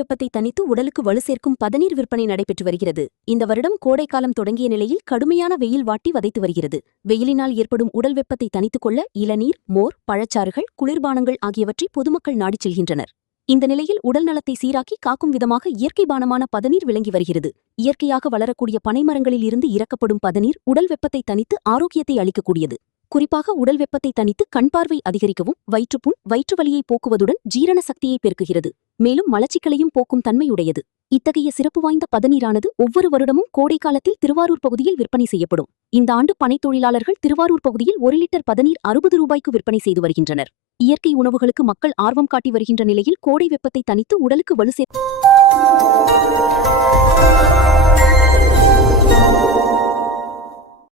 வெப்பத்தை தணித்து உடலுக்கு வலு சேர்க்கும் பதநீர் விற்பனை நடைபெற்று வருகிறது. இந்த வருடம் கோடைக்காலம் தொடங்கிய நிலையில் கடுமையான வெயில் வாட்டி வதைத்து வருகிறது. வெயிலினால் ஏற்படும் உடல் வெப்பத்தை தணித்துக் கொள்ள இளநீர், மோர், பழச்சாறுகள், குளிர்பானங்கள் ஆகியவற்றை பொதுமக்கள் நாடிச் செல்கின்றனர். இந்த நிலையில் உடல் நலத்தை சீராக்கி காக்கும் விதமாக இயற்கை பானமான பதநீர் விளங்கி வருகிறது. இயற்கையாக வளரக்கூடிய பனைமரங்களில் இருந்து இறக்கப்படும் பதநீர் உடல் வெப்பத்தை தணித்து ஆரோக்கியத்தை அளிக்கக்கூடியது. குறிப்பாக உடல் வெப்பத்தை தணித்து கண் பார்வை அதிகரிக்கவும், வயிற்றுப்புண், வயிற்றுவலியை போக்குவதுடன் ஜீரண சக்தியை பெருக்குகிறது. மேலும் மலச்சிக்கலையும் போக்கும் தன்மையுடையது. இத்தகைய சிறப்பு வாய்ந்த பதநீரானது ஒவ்வொரு வருடமும் கோடைக்காலத்தில் திருவாரூர் பகுதியில் விற்பனை செய்யப்படும். இந்த ஆண்டு பனைத் தொழிலாளர்கள் திருவாரூர் பகுதியில் 1 லிட்டர் பதநீர் 60 ரூபாய்க்கு விற்பனை செய்து வருகின்றனர். இயற்கை உணவுகளுக்கு மக்கள் ஆர்வம் காட்டி வருகின்ற நிலையில் கோடை வெப்பத்தை தணித்து உடலுக்கு வலு சேர்க்கும்